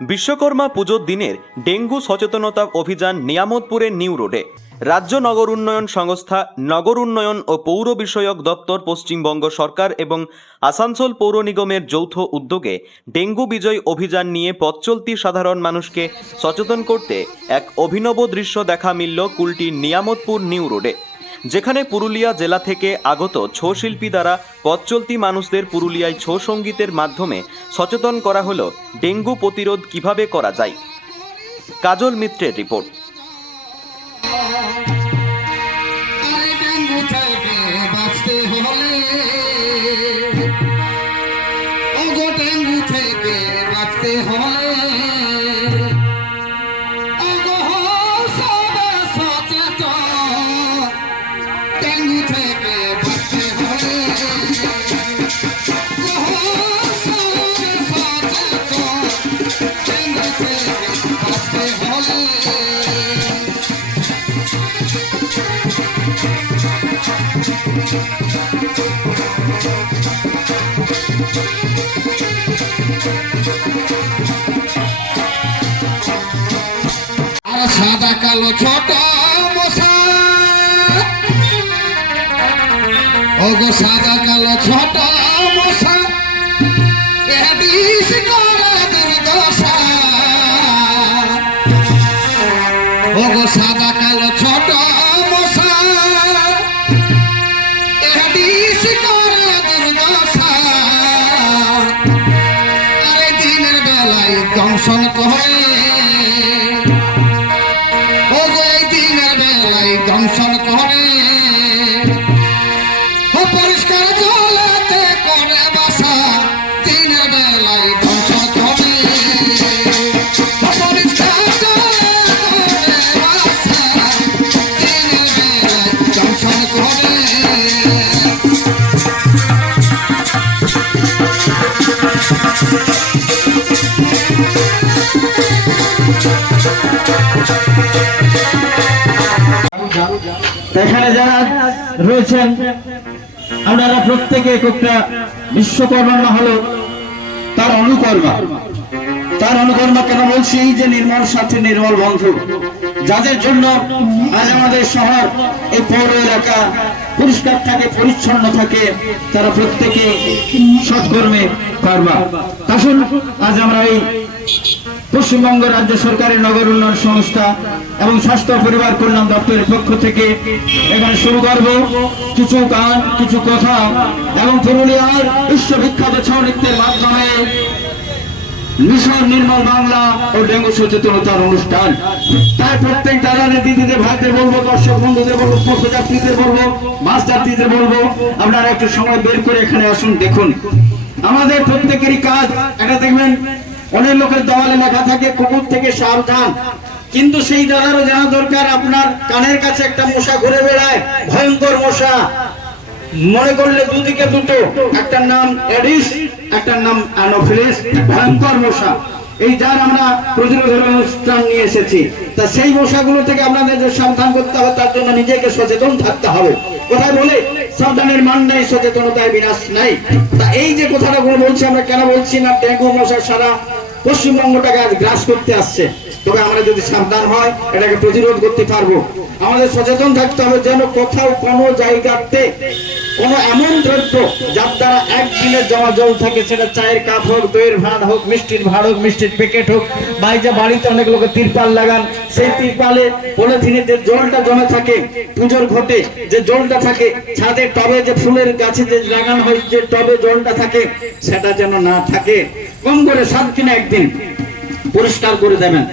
বিশ্বকর্মা পুজোর দিনের ডেঙ্গু সচেতনতা অভিযান নিয়ামতপুরের নিউ রোডে। রাজ্য নগর উন্নয়ন সংস্থা, নগর উন্নয়ন ও পৌর বিষয়ক দপ্তর, পশ্চিমবঙ্গ সরকার এবং আসানসোল পৌর নিগমের যৌথ উদ্যোগে ডেঙ্গু বিজয় অভিযান নিয়ে পথচলতি সাধারণ মানুষকে সচেতন করতে এক অভিনব দৃশ্য দেখা মিলল কুলটির নিয়ামতপুর নিউ রোডে, যেখানে পুরুলিয়া জেলা থেকে আগত ছৌ শিল্পী দ্বারা পথচলতি মানুষদের পুরুলিয়ায় ছৌ সঙ্গীতের মাধ্যমে সচেতন করা হলো ডেঙ্গু প্রতিরোধ কিভাবে করা যায়। কাজল মিত্রের রিপোর্ট। সাদা কালো ছোট মশা, ওগো সাদা কালো ছোট মশা, এদিস করে দুর্দশা। ওগো সাদা কালো ছোট মশা, এদিস করে দুর্দশা। আরে দিনের বেলায় দংশন করে, দংশন করে, পরিষ্কার জলেতে করে বাসা। দিনের বেলায় দংশন করে, পরিষ্কার জলে করে বাসা। দিনের বেলায় দংশন করে। এখানে যারা রয়েছেন আপনারা প্রত্যেকে একটা বিশ্বকর্মা হলো তার অনুকর্মা কেন বলছি? এই যে নির্মল সাথে নির্মল বন্ধু, যাদের জন্য আজ আমাদের শহর, এই পৌর এলাকা পরিষ্কার থাকে, পরিচ্ছন্ন থাকে, তারা প্রত্যেকে সৎকর্মে কর্মা। আসুন আজ আমরা এই পশ্চিমবঙ্গ রাজ্য সরকারের নগর উন্নয়ন সংস্থা এবং স্বাস্থ্য পরিবার কল্যাণ দপ্তরের পক্ষ থেকে এখানে শুরু করব কিছু গান, কিছু কথা এবং পুরুলিয়ার বিশ্ববিখ্যাত ছৌ নৃত্যের মাধ্যমে মিশন নির্মল বাংলা ও ডেঙ্গু সচেতনতার অনুষ্ঠান। তাই প্রত্যেক দাদাদের, দিদিদের, ভাইদের বলবো, দর্শক বন্ধুদের বলবো, পথযাত্রীদের বলবো, বাস যাত্রীদের বলবো, আপনারা একটু সময় বের করে এখানে আসুন। দেখুন আমাদের প্রত্যেকেরই কাজ, এটা দেখবেন অনেক লোকের দেওয়ালে লেখা থাকে কুকুর থেকে সাবধান, কিন্তু সেই দাদারও জানা দরকার আপনার কানের কাছে একটা মশা ঘুরে বেড়ায়, ভয়ঙ্কর মশা। মনে করলে দুদিকে দুটো, একটার নাম এডিস, একটার নাম অ্যানোফিলিস, ভয়ঙ্কর মশা। এই যার আমরা প্রতিরোধের অনুষ্ঠান নিয়ে এসেছি, তা সেই মশাগুলো থেকে আপনাদের যে সাবধান করতে হবে, তার জন্য নিজেকে সচেতন থাকতে হবে। কোথায় বলে সাবধানের মান নাই, সচেতনতায় বিনাশ নাই। তা এই যে কথাটা বলছি, আমরা কেন বলছি না, ডেঙ্গু মশা সারা পশ্চিমবঙ্গটাকে আজ গ্রাস করতে আসছে। তবে আমরা যদি সাবধান হয় এটাকে প্রতিরোধ করতে পারবো। আমাদের সচেতন থাকতে হবে যেন কোথাও কোনো জায়গাতে কোনো এমন দ্রব্য যার দ্বারা একদিনের জমা জল থাকে, সেটা চায়ের কাপ হোক, দইয়ের ভাঁড় হোক, মিষ্টির ভাঁড় হোক, মিষ্টির প্যাকেট হোক, বা এই যে বাড়িতে অনেক লোকে তিরপাল লাগান, সেই তিরপালে পলিথিনে যে জলটা জমে থাকে, পুজোর ঘটে যে জলটা থাকে, ছাদে টবে যে ফুলের গাছে যে লাগানো হয় যে টবে জলটা থাকে, সেটা যেন না থাকে। কম করে 7 দিনে একদিন পরিষ্কার করে দেবেন।